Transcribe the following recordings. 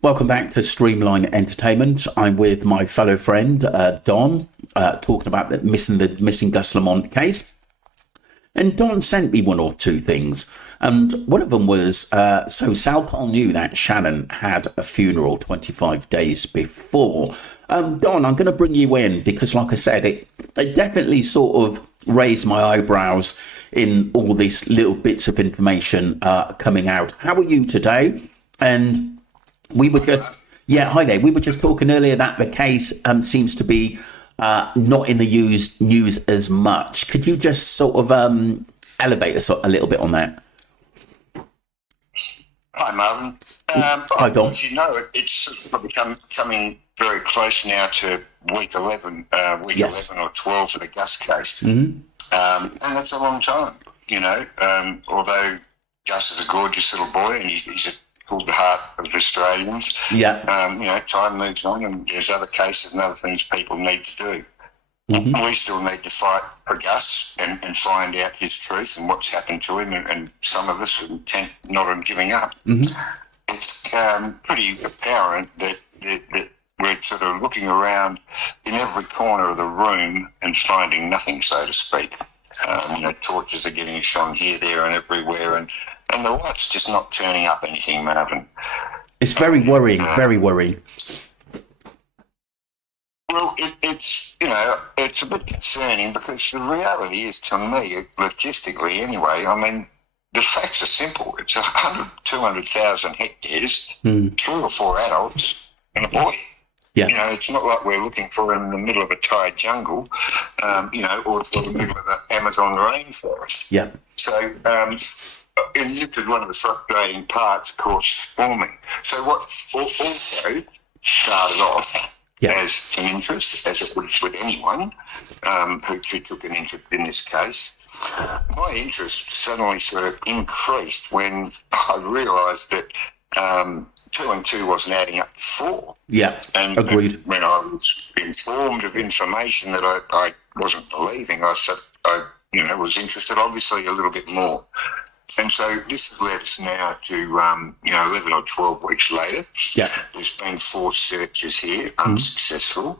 Welcome back to Streamline Entertainment. I'm with my fellow friend Don, talking about the missing Gus Lamont case. And Don sent me one or two things, and one of them was so Sal Paul knew that Shannon had a funeral 25 days before. Don, I'm going to bring you in because, like I said, it definitely sort of raised my eyebrows in all these little bits of information coming out. How are you today? And we were just, hi there. We were just talking earlier that the case seems to be not in the news as much. Could you just sort of elevate us a little bit on that? Hi, Marvin. Hi, Don. As you know, it's probably coming very close now to week 11, Yes. 11 or 12 for the Gus case. Mm-hmm. And that's a long time, although Gus is a gorgeous little boy and he's called the heart of Australians. Yeah. Time moves on and there's other cases and other things people need to do. Mm-hmm. We still need to fight for Gus and find out his truth and what's happened to him, and some of us are intent not on giving up. Mm-hmm. It's pretty apparent that we're sort of looking around in every corner of the room and finding nothing, so to speak. Torches are getting shone here, there and everywhere, and the light's just not turning up anything, Marvin. It's very worrying, very worrying. Well, it's a bit concerning because the reality is, to me, logistically anyway, I mean, the facts are simple. It's 200,000 hectares, 3 or 4 adults and a boy. Yeah. It's not like we're looking for him in the middle of a Thai jungle, or the middle of the Amazon rainforest. Yeah. So, and this is one of the frustrating parts, of course, for me. So what also started off as an interest, as it would with anyone who took an interest in this case, my interest suddenly sort of increased when I realised that 2 and 2 wasn't adding up to 4. Yeah, and agreed. When I was informed of information that I wasn't believing, I was interested, obviously, a little bit more. And so this has led us now to, 11 or 12 weeks later. Yeah. There's been 4 searches here, unsuccessful.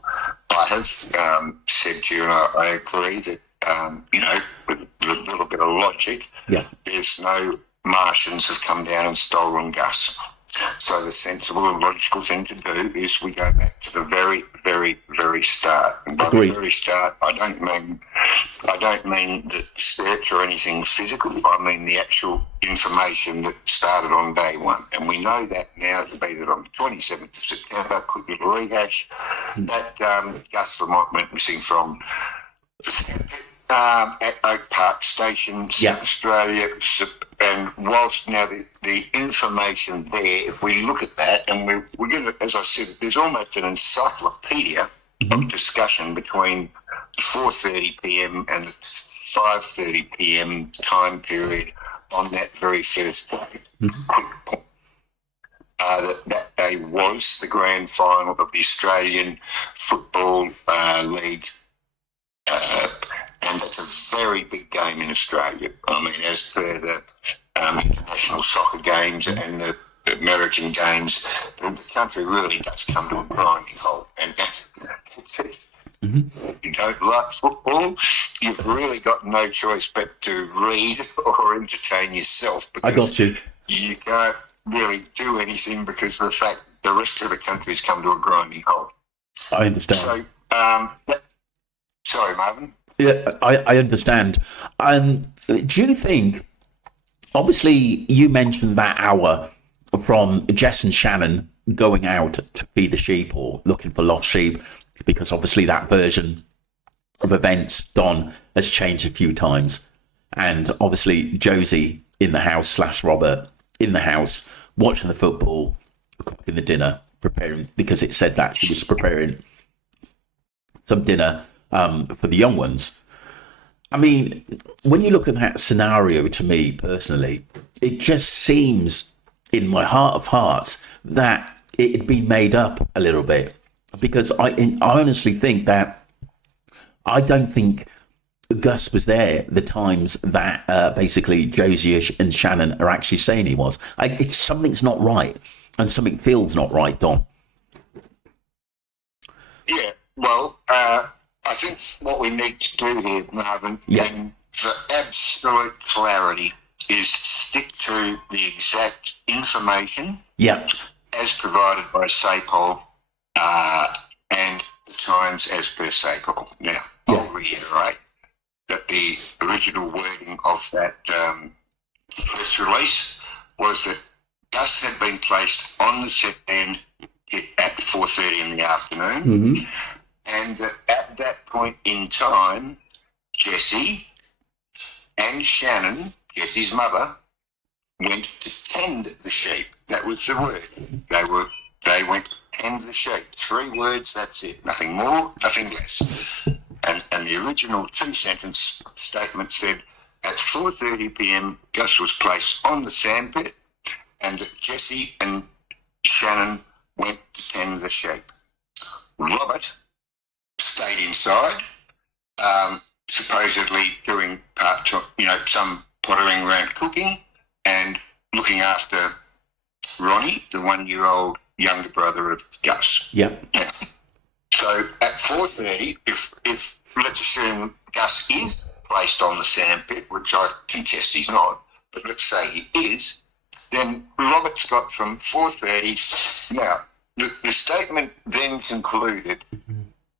I have said to you, and I agree that, with a little bit of logic, there's no Martians have come down and stolen Gus. So the sensible and logical thing to do is we go back to the very, very, very start. And by the very start, I don't mean the search or anything physical. I mean the actual information that started on day 1. And we know that now to be that on the 27th of September, quick little rehash, that Gus Lamont went missing from at Oak Park Station, South Australia, and whilst now the information there, if we look at that, and we're going to, as I said, there's almost an encyclopedia of discussion between 4:30 p.m. and the 5:30 p.m. time period on that very first day. Quick point. That day was the grand final of the Australian Football League. And that's a very big game in Australia. I mean, as per the international soccer games and the American games, the country really does come to a grinding halt. And if you don't like football, you've really got no choice but to read or entertain yourself. Because I got you. You can't really do anything because of the fact the rest of the country's come to a grinding halt. I understand. So, sorry, Marvin. Yeah, I understand. Do you think, obviously you mentioned that hour from Jess and Shannon going out to feed the sheep or looking for lost sheep, because obviously that version of events, Don, has changed a few times. And obviously Josie in the house / Robert in the house, watching the football, cooking the dinner, preparing, because it said that she was preparing some dinner for the young ones. I mean, when you look at that scenario, to me personally, it just seems in my heart of hearts that it'd be made up a little bit, because I honestly think that I don't think Gus was there the times that basically Josie and Shannon are actually saying he was. Something's not right. and something feels not right, Don. Yeah, well, I think what we need to do here, Marvin, and for absolute clarity, is stick to the exact information as provided by SAPOL and the times as per SAPOL. Now, I'll reiterate that the original wording of that press release was that Gus had been placed on the stand at 4:30 in the afternoon, and that at that point in time, Jessie and Shannon, Jessie's mother, went to tend the sheep. That was the word. They went to tend the sheep. 3 words, that's it. Nothing more, nothing less. And the original 2-sentence statement said, at 4:30 p.m, Gus was placed on the sandpit, and that Jessie and Shannon went to tend the sheep. Robert stayed inside, supposedly doing some pottering around cooking and looking after Ronnie, the 1-year-old younger brother of Gus. Yep. Yeah. So at 4:30, if let's assume Gus is placed on the sandpit, which I contest he's not, but let's say he is, then Robert's got from 4:30. Now, the statement then concluded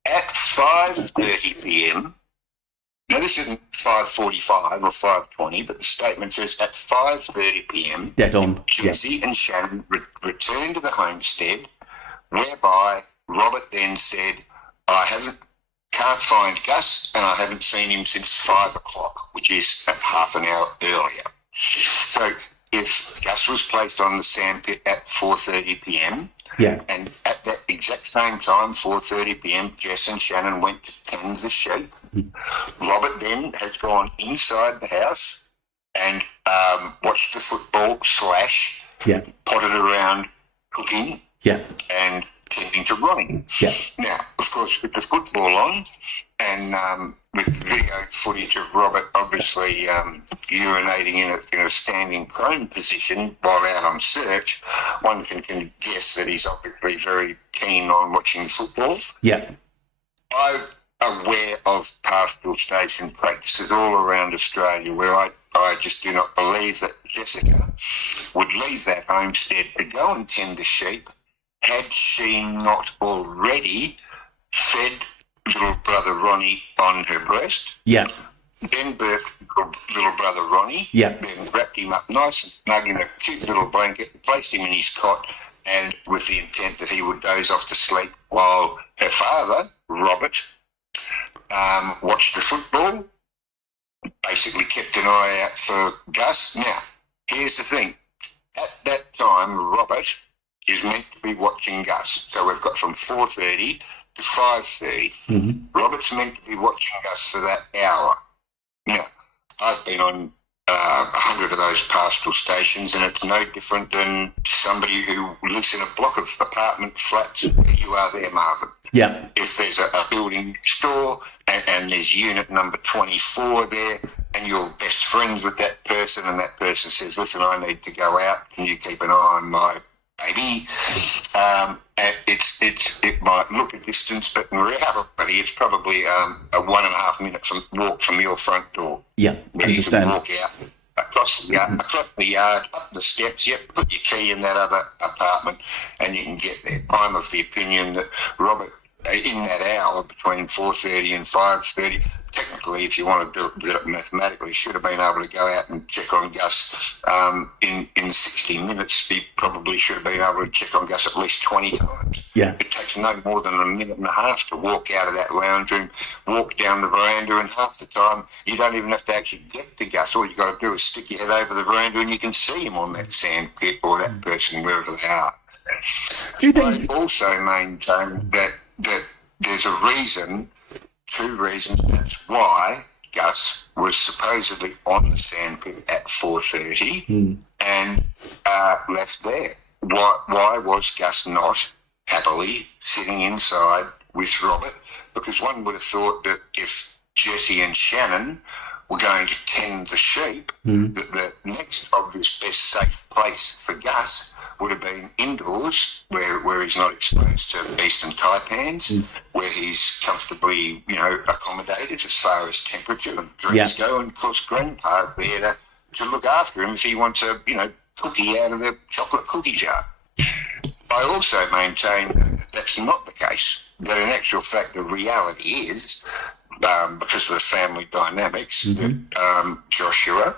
at 5:30 p.m. Now, this isn't 5:45 or 5:20, but the statement says at 5:30 p.m. Dead on. Jessie and Shannon returned to the homestead, whereby Robert then said, can't find Gus, and I haven't seen him since 5 o'clock, which is half an hour earlier. So if Gus was placed on the sandpit at 4:30 p.m, and at that exact same time, 4:30 p.m, Jess and Shannon went to tend the sheep. Robert then has gone inside the house and watched the football / potted around cooking and tending to Ronnie. Now, of course, with the football on and with video footage of Robert obviously urinating in a standing prone position while out on search, one can guess that he's obviously very keen on watching the football. I'm aware of pastoral station practices all around Australia where I just do not believe that Jessica would leave that homestead to go and tend the sheep had she not already fed little brother Ronnie on her breast, then burped little brother Ronnie, then wrapped him up nice and snug in a cute little blanket, placed him in his cot, and with the intent that he would doze off to sleep while her father, Robert, watched the football, basically kept an eye out for Gus. Now, here's the thing. At that time, Robert is meant to be watching Gus. So we've got from 4:30 to 5:30. Robert's meant to be watching Gus for that hour. Now, I've been on 100 of those pastoral stations, and it's no different than somebody who lives in a block of apartment flats where you are there, Marvin. If there's a building next door and there's unit number 24 there and you're best friends with that person and that person says, listen, I need to go out, can you keep an eye on my baby? It might look a distance, but in reality it's probably a 1.5 minute walk from your front door. Understand. You can walk out across the yard, up the steps, put your key in that other apartment and you can get there. I'm of the opinion that Robert, in that hour between 4:30 and 5:30, technically, if you want to do it mathematically, should have been able to go out and check on Gus in 60 minutes. He probably should have been able to check on Gus at least 20 times. It takes no more than 1.5 minutes to walk out of that lounge room, walk down the veranda, and half the time you don't even have to actually get to Gus. All you got to do is stick your head over the veranda and you can see him on that sand pit or that person wherever they are. Do you think? I also maintain that there's a reason. 2 reasons that's why Gus was supposedly on the sandpit at 4:30 and left there. Why was Gus not happily sitting inside with Robert? Because one would have thought that if Jessie and Shannon were going to tend the sheep, that the next obvious best safe place for Gus would have been indoors, where he's not exposed to eastern taipans, where he's comfortably, accommodated as far as temperature and drinks go. And of course, Grandpa would be there to look after him if he wants a, cookie out of the chocolate cookie jar. I also maintain that that's not the case. That in actual fact, the reality is, because of the family dynamics, that Joshua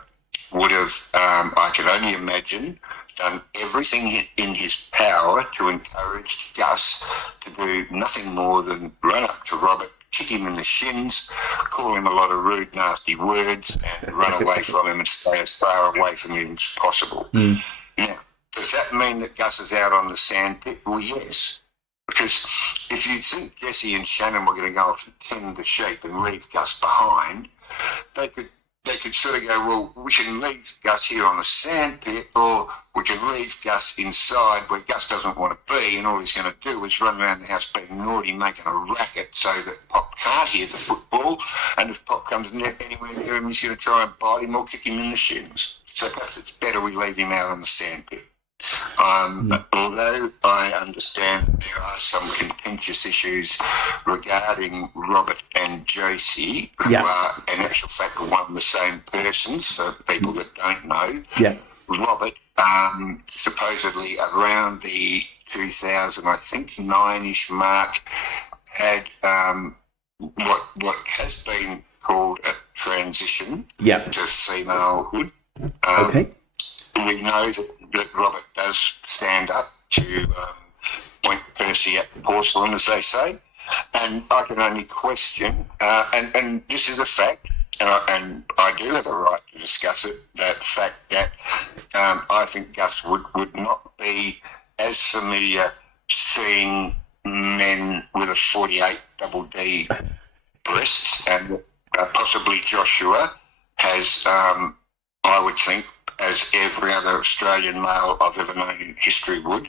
would have, I can only imagine, done everything in his power to encourage Gus to do nothing more than run up to Robert, kick him in the shins, call him a lot of rude, nasty words, and run away from him and stay as far away from him as possible. Now, does that mean that Gus is out on the sandpit? Well, yes. Because if you think Jesse and Shannon were going to go off and tend the sheep and leave Gus behind, they could sort of go, well, we can leave Gus here on the sandpit, or we can leave Gus inside where Gus doesn't want to be, and all he's going to do is run around the house being naughty, making a racket so that Pop can't hear the football, and if Pop comes anywhere near him, he's going to try and bite him or kick him in the shins. So perhaps it's better we leave him out on the sandpit. Although I understand that there are some contentious issues regarding Robert and Josie, who are in actual fact one and the same person, for people that don't know. Robert, supposedly around the 2000, I think, 9-ish mark, had what has been called a transition to femalehood. We know that Robert does stand up to point Percy at the porcelain, as they say, and I can only question, and this is a fact, and I do have a right to discuss it, that fact that I think Gus would not be as familiar seeing men with a 48 double D breasts, and possibly Joshua has, I would think, as every other Australian male I've ever known in history would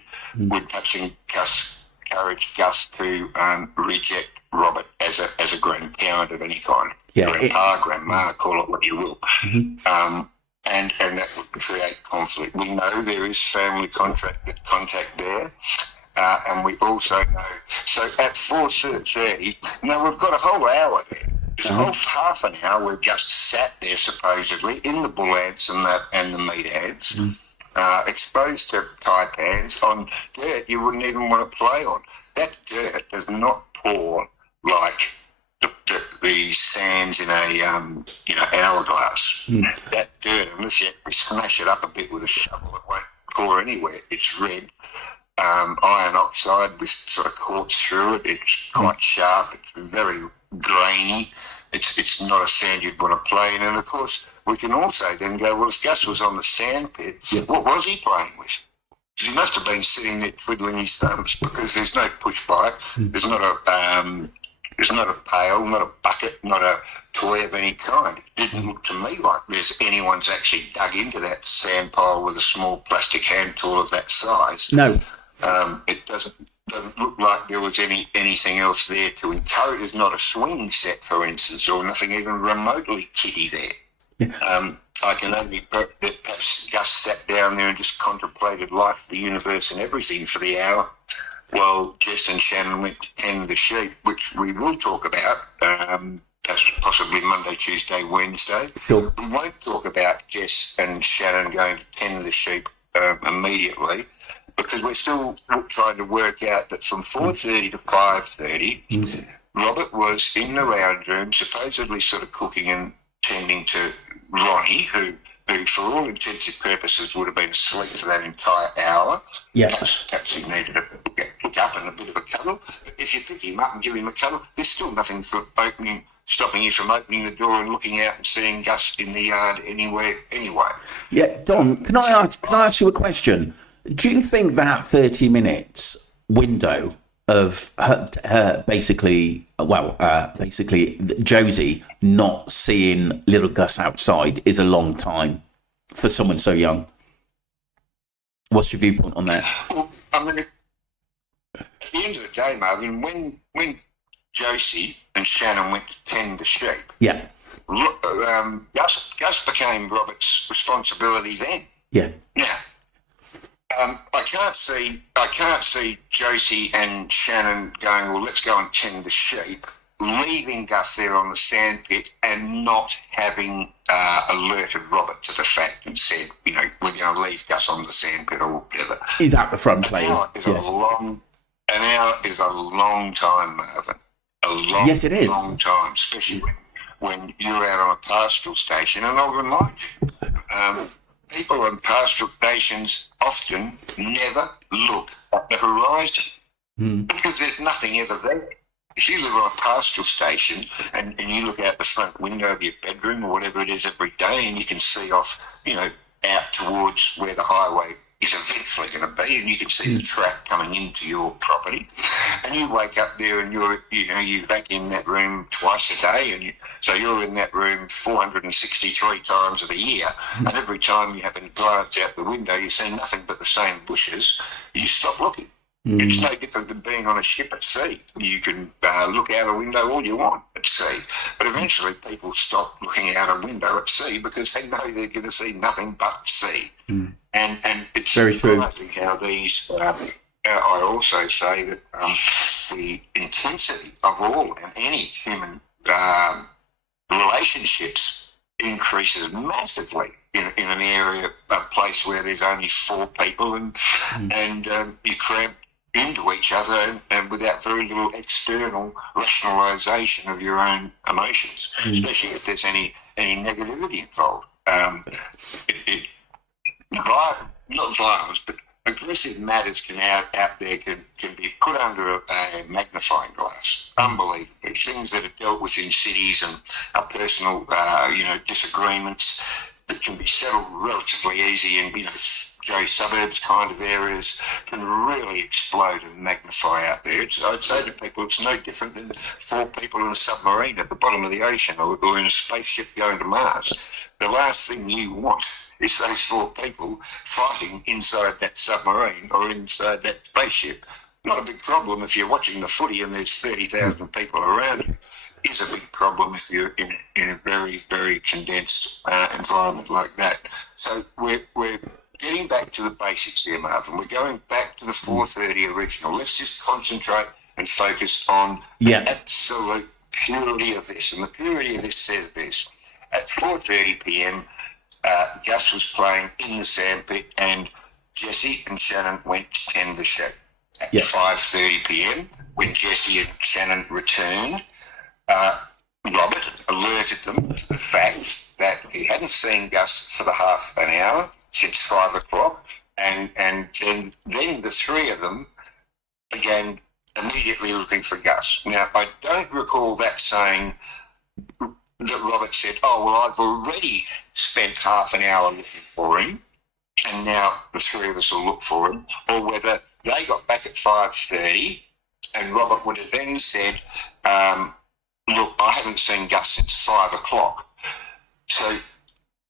perhaps encourage Gus to reject Robert as a grandparent of any kind. Grandpa, grandma, call it what you will. And that would create conflict. We know there is family contact there. And we also know, so at 4:30, now we've got a whole hour there. There's a whole half an hour where Gus sat there supposedly in the bull ants and the meat ants, exposed to taipans on dirt you wouldn't even want to play on. That dirt does not pour like the sands in a hourglass. That dirt, unless you smash it up a bit with a shovel, it won't pour anywhere. It's red. Iron oxide with sort of quartz through it. It's quite sharp. It's very grainy. It's not a sand you'd want to play in. And of course, we can also then go, well, if Gus was on the sand pit, what was he playing with? Because he must have been sitting there twiddling his thumbs, because there's no push bike. There's not a pail, not a bucket, not a toy of any kind. It didn't look to me like anyone's actually dug into that sand pile with a small plastic hand tool of that size. No. It doesn't look like there was anything else there to encourage. There's not a swing set, for instance, or nothing even remotely kiddie there. I can only bet that perhaps Gus sat down there and just contemplated life, the universe and everything for the hour, while Jess and Shannon went to tend the sheep, which we will talk about, perhaps possibly Monday, Tuesday, Wednesday. Sure. We won't talk about Jess and Shannon going to tend the sheep immediately, because we're still trying to work out that from 4:30 to 5:30, Robert was in the round room, supposedly sort of cooking and tending to Ronnie, who for all intents and purposes would have been asleep for that entire hour. Perhaps he needed a look up and a bit of a cuddle. But if you pick him up and give him a cuddle, there's still nothing stopping you from opening the door and looking out and seeing Gus in the yard anyway. Yeah, Don, can I ask you a question? Do you think that 30 minutes window of her basically Josie not seeing little Gus outside is a long time for someone so young? What's your viewpoint on that? Well, I mean, at the end of the day, Marvin, when Josie and Shannon went to tend the sheep, Gus became Robert's responsibility then. Yeah. Now, I can't see Josie and Shannon going, well, let's go and tend the sheep, leaving Gus there on the sandpit and not having alerted Robert to the fact and said, you know, we're going to leave Gus on the sandpit or whatever. He's out the front playing. An hour is a long time, Marvin. Yes, it is. Long time, especially when you're out on a pastoral station. And I'll remind you, people on pastoral stations often never look at the horizon because there's nothing ever there. If you live on a pastoral station and you look out the front window of your bedroom or whatever it is every day and you can see off, you know, out towards where the highway is eventually going to be and you can see the track coming into your property and you wake up there and you vacuum that room twice a day and so you're in that room 463 times of the year and every time you happen to glance out the window you see nothing but the same bushes, you stop looking. It's no different than being on a ship at sea. You can look out a window all you want at sea, but eventually people stop looking out a window at sea because they know they're going to see nothing but sea. And it's very true. How these. I also say that the intensity of all and any human relationships increases massively in an area, a place where there's only 4 people and you cram into each other and without very little external rationalisation of your own emotions, especially if there's any negativity involved. Not violence, but aggressive matters out there can be put under a magnifying glass. Unbelievable. Things that are dealt with in cities and personal, disagreements that can be settled relatively easy in, suburbs kind of areas can really explode and magnify out there. I'd say to people it's no different than 4 people in a submarine at the bottom of the ocean or in a spaceship going to Mars. The last thing you want is those 4 people fighting inside that submarine or inside that spaceship. Not a big problem if you're watching the footy and there's 30,000 people around you. Is a big problem if you're in a very, very condensed environment like that. So we're getting back to the basics here, Marvin. We're going back to the 4:30 original. Let's just concentrate and focus on the absolute purity of this. And the purity of this says this. At 4:30 p.m, Gus was playing in the sandpit and Jesse and Shannon went to tend the sheep. At 5:30 p.m, when Jesse and Shannon returned, Robert alerted them to the fact that he hadn't seen Gus for the half an hour since 5 o'clock, and then the 3 of them began immediately looking for Gus. Now, I don't recall that saying that Robert said, oh, well, I've already spent half an hour looking for him, and now the 3 of us will look for him, or whether they got back at 5:30 and Robert would have then said, look, I haven't seen Gus since 5 o'clock. So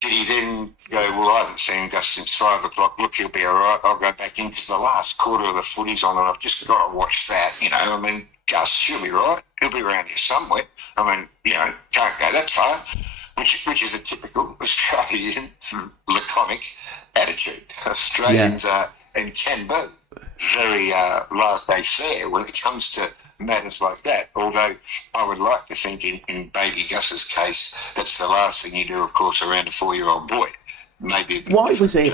did he then go, well, I haven't seen Gus since 5 o'clock. Look, he'll be all right. I'll go back in because the last quarter of the footy's on and I've just got to watch that. Gus, she'll be right. He'll be around here somewhere. Can't go that far, which is a typical Australian laconic attitude. Australians are and can be very laissez-faire when it comes to matters like that. Although I would like to think in baby Gus's case, that's the last thing you do, of course, around a 4-year-old boy. Maybe why was it?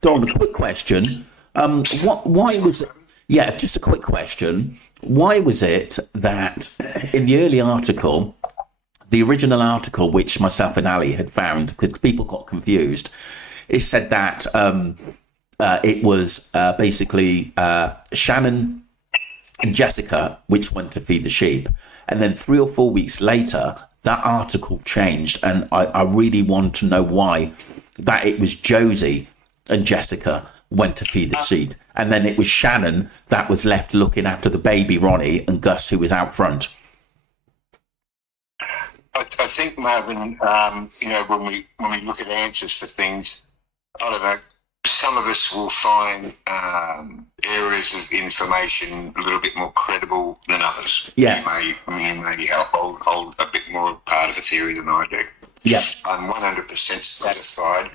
Don, a quick question. Why was it? Yeah, just a quick question. Why was it that in the early article, the original article, which myself and Ali had found, because people got confused, it said that it was basically Shannon and Jessica which went to feed the sheep, and then 3 or 4 weeks later that article changed, and I really want to know why, that it was Josie and Jessica went to feed the sheep, and then it was Shannon that was left looking after the baby Ronnie, and Gus who was out front. I think, Marvin, when we look at answers for things, I don't know, some of us will find areas of information a little bit more credible than others. Yeah. You may hold a bit more part of a theory than I do. Yeah. I'm 100% satisfied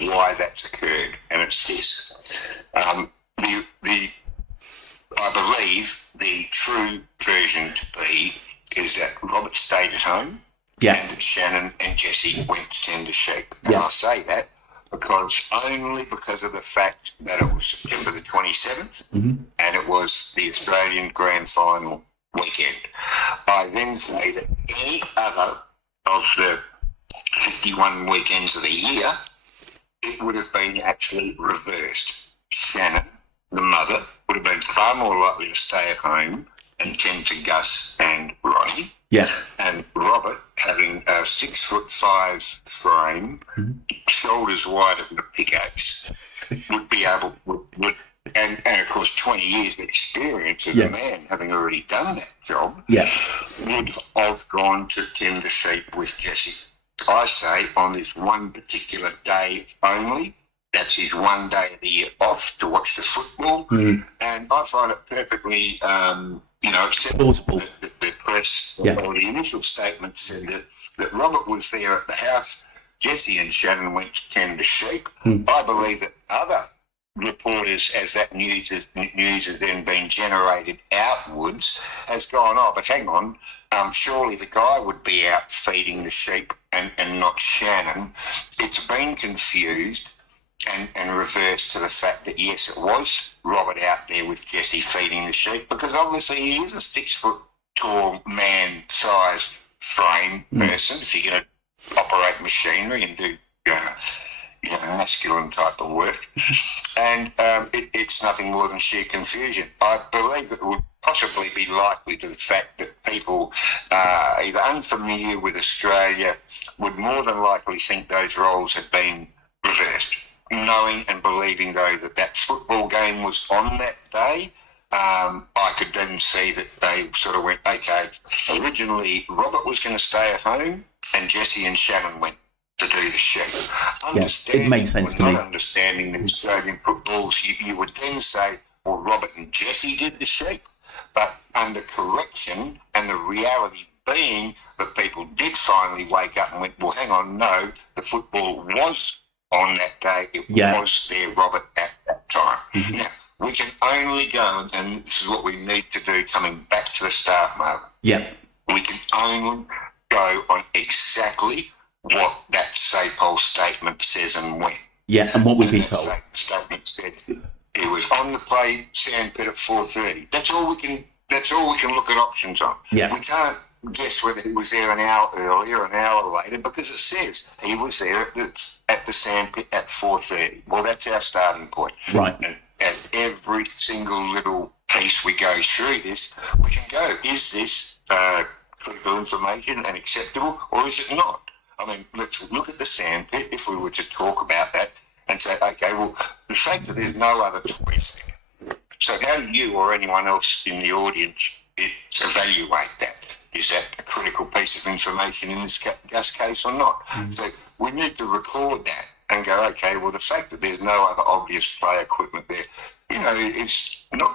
why that's occurred, and it's this. I believe the true version to be is that Robert stayed at home, Yeah. and that Shannon and Jesse went to tend the sheep. And Yeah. I say that only because of the fact that it was September the 27th, and it was the Australian Grand Final weekend. I then say that any other of the 51 weekends of the year, it would have been actually reversed. Shannon, the mother, would have been far more likely to stay at home and tend to Gus and Ronnie. Yeah. And Robert, having a 6'5" frame, shoulders wide at the pickaxe, would be able, and of course 20 years of experience as a man, having already done that job, would have gone to tend the sheep with Jesse. I say on this one particular day only, that's his one day of the year off to watch the football, and I find it perfectly, acceptable that the press or the initial statement said that Robert was there at the house, Jesse and Shannon went to tend the sheep. I believe that other reporters, as that news has then been generated outwards, has gone, oh, but hang on, surely the guy would be out feeding the sheep and not Shannon. It's been confused and reversed to the fact that, yes, it was Robert out there with Jesse feeding the sheep, because obviously he is a 6 foot tall man-sized frame person if you're going to operate machinery and do masculine type of work, and it's nothing more than sheer confusion. I believe it would possibly be likely to the fact that people either unfamiliar with Australia would more than likely think those roles had been reversed, knowing and believing though that football game was on that day. I could then see that they sort of went, okay, originally Robert was going to stay at home and Jesse and Shannon went to do the sheep. It makes sense to me. Not understanding the Australian footballs, you would then say, well, Robert and Jesse did the sheep, but under correction and the reality being that people did finally wake up and went, well, hang on, no, the football was on that day. It was there, Robert, at that time. Now, we can only go, and this is what we need to do coming back to the start, Mark. We can only go on exactly what that SAPOL statement says and when. And what we've been told. That statement said he was on the play sandpit at 4:30. That's all we can look at options on. We can't guess whether he was there an hour earlier, an hour later, because it says he was there at the sandpit at 4:30. Well, that's our starting point. Right. And at every single little piece we go through this, we can go, is this critical information and acceptable, or is it not? I mean, let's look at the sandpit, if we were to talk about that, and say, okay, well, the fact that there's no other toys there. So how do you or anyone else in the audience evaluate that? Is that a critical piece of information in this case or not? So we need to record that and go, okay, well, the fact that there's no other obvious play equipment there, it's not,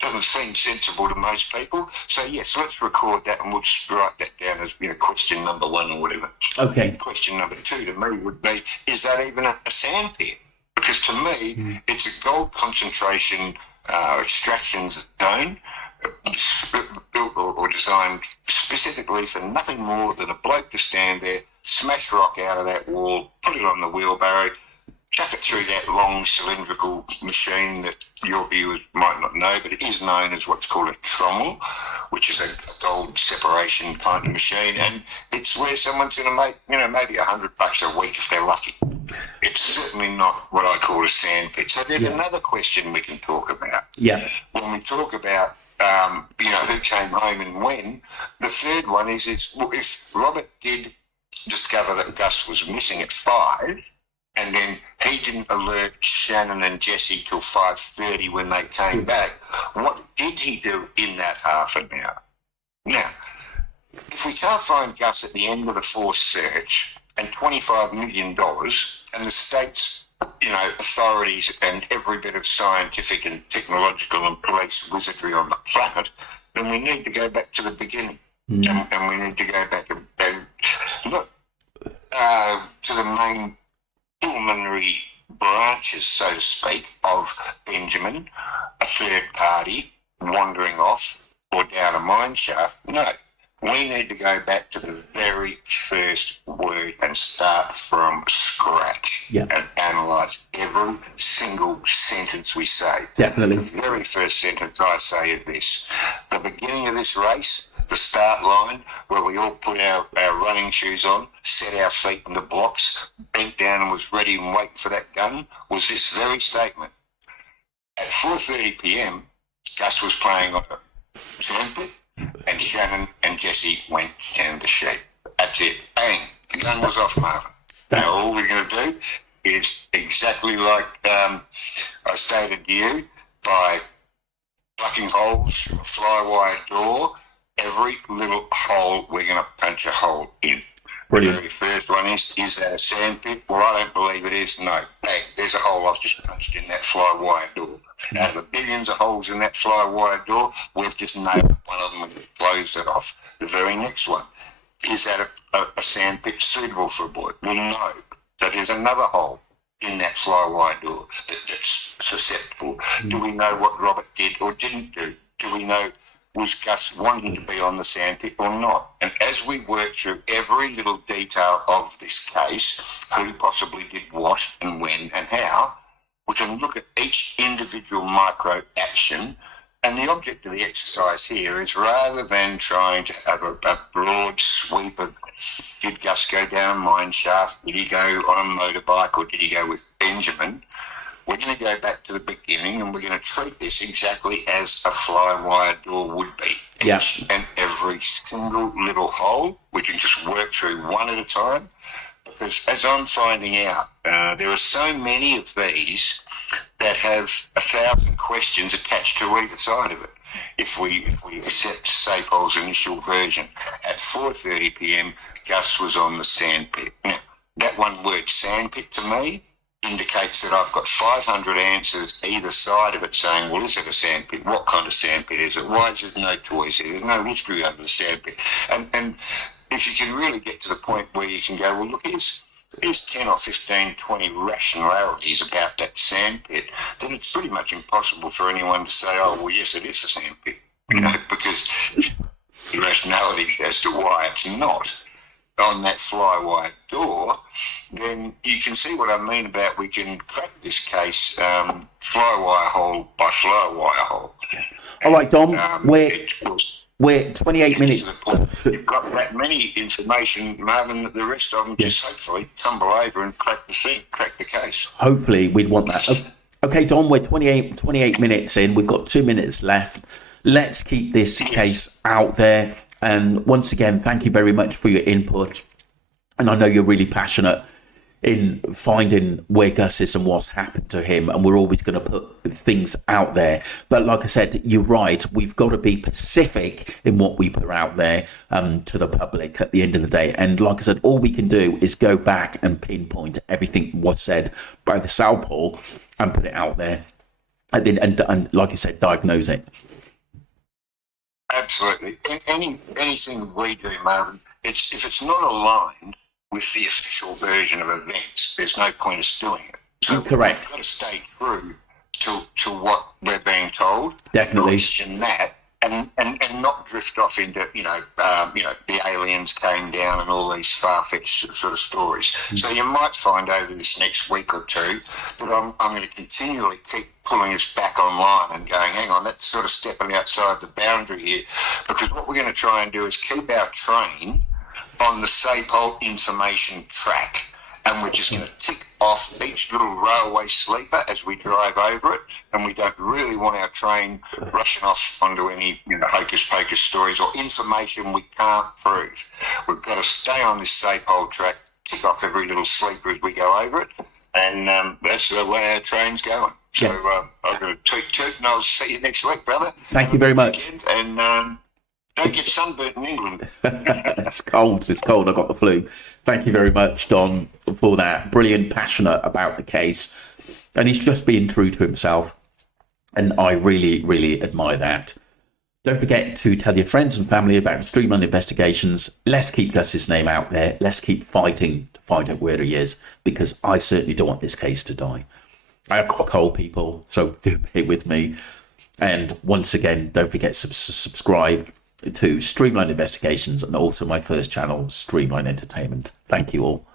doesn't seem sensible to most people. So, yes, let's record that and we'll just write that down as question number 1 or whatever. Okay. Question number 2 to me would be, is that even a sandpit? Because to me, it's a gold concentration extraction zone built or designed specifically for nothing more than a bloke to stand there, smash rock out of that wall, put it on the wheelbarrow, chuck it through that long cylindrical machine that your viewers might not know, but it is known as what's called a trommel, which is a gold separation kind of machine, and it's where someone's going to make, maybe $100 a week if they're lucky. It's certainly not what I call a sandpit. So there's another question we can talk about. When we talk about, who came home and when, the third one is if Robert did discover that Gus was missing at 5, and then he didn't alert Shannon and Jesse till 5:30 when they came back, what did he do in that half an hour? Now, if we can't find Gus at the end of the forced search and $25 million and the state's, authorities and every bit of scientific and technological and police wizardry on the planet, then we need to go back to the beginning. And we need to go back and look, to the main pulmonary branches, so to speak, of Benjamin, a third party wandering off or down a mine shaft. No, we need to go back to the very first word and start from scratch and analyse every single sentence we say. Definitely. The very first sentence I say is this: the beginning of this race, the start line, where we all put our running shoes on, set our feet on the blocks, bent down and was ready and waiting for that gun, was this very statement. At 4:30 p.m, Gus was playing on a sandpit, and Shannon and Jesse went down the sheep. That's it. Bang. The gun was off, Marvin. Now all we're going to do is exactly like I stated to you, by plucking holes through a fly-wire door. Every little hole we're going to punch a hole in. Brilliant. The very first one is that a sandpit? Well, I don't believe it is. No. Bang, there's a hole I've just punched in that fly-wire door. Out of the billions of holes in that fly-wire door, we've just nailed one of them and closed it off. The very next one, is that a sandpit suitable for a boy? Well, no. So there's another hole in that fly-wire door that's susceptible. Do we know what Robert did or didn't do? Do we know, was Gus wanting to be on the sandpit or not? And as we work through every little detail of this case, who possibly did what and when and how, we can look at each individual micro action. And the object of the exercise here is, rather than trying to have a broad sweep of, did Gus go down a mine shaft, did he go on a motorbike, or did he go with Benjamin, we're going to go back to the beginning and we're going to treat this exactly as a fly-wire door would be. Each and every single little hole, we can just work through one at a time. Because as I'm finding out, there are so many of these that have 1,000 questions attached to either side of it. If we accept Sapol's initial version, at 4:30 p.m, Gus was on the sandpit. Now, that one word sandpit to me indicates that I've got 500 answers either side of it saying, well, is it a sandpit? What kind of sandpit is it? Why is there no toys here? There's no history under the sandpit. And if you can really get to the point where you can go, well, look, here's 10 or 15, 20 rationalities about that sandpit, then it's pretty much impossible for anyone to say, oh, well, yes, it is a sandpit, because the rationalities as to why it's not on that fly-wire door, then you can see what I mean about we can crack this case fly-wire hole by fly-wire hole. All right, Dom, we're 28 minutes. You've got that many information, Marvin, that the rest of them just hopefully tumble over and crack the case. Hopefully, we'd want that. Okay, Dom, we're 28 minutes in. We've got 2 minutes left. Let's keep this case out there. And once again, thank you very much for your input. And I know you're really passionate in finding where Gus is and what's happened to him. And we're always going to put things out there. But like I said, you're right. We've got to be specific in what we put out there to the public at the end of the day. And like I said, all we can do is go back and pinpoint everything was said by the Sapol and put it out there. And then, and like I said, diagnose it. Absolutely. Anything we do, Marvin, if it's not aligned with the official version of events, there's no point us doing it. So correct. We've got to stay true to what we're being told. Definitely. Question that, and not drift off into the aliens came down and all these far-fetched sort of stories. So you might find over this next week or two that I'm going to continually keep pulling us back online and going, hang on, that's sort of stepping outside the boundary here, because what we're going to try and do is keep our train on the Sapol information track, and we're just going to tick off each little railway sleeper as we drive over it, and we don't really want our train rushing off onto any hocus-pocus stories or information we can't prove. We've got to stay on this Sapol track, tick off every little sleeper as we go over it, and that's the way our train's going. So I'm going to toot, and I'll see you next week, brother. Thank you very much. And don't get sunburnt in England. It's cold. I've got the flu. Thank you very much, Don, for that. Brilliant, passionate about the case. And he's just being true to himself. And I really, really admire that. Don't forget to tell your friends and family about Streamline Investigations. Let's keep Gus's name out there. Let's keep fighting to find out where he is, because I certainly don't want this case to die. I've got a cold, people, so do bear with me. And once again, don't forget to subscribe to Streamline Investigations and also my first channel, Streamline Entertainment. Thank you all.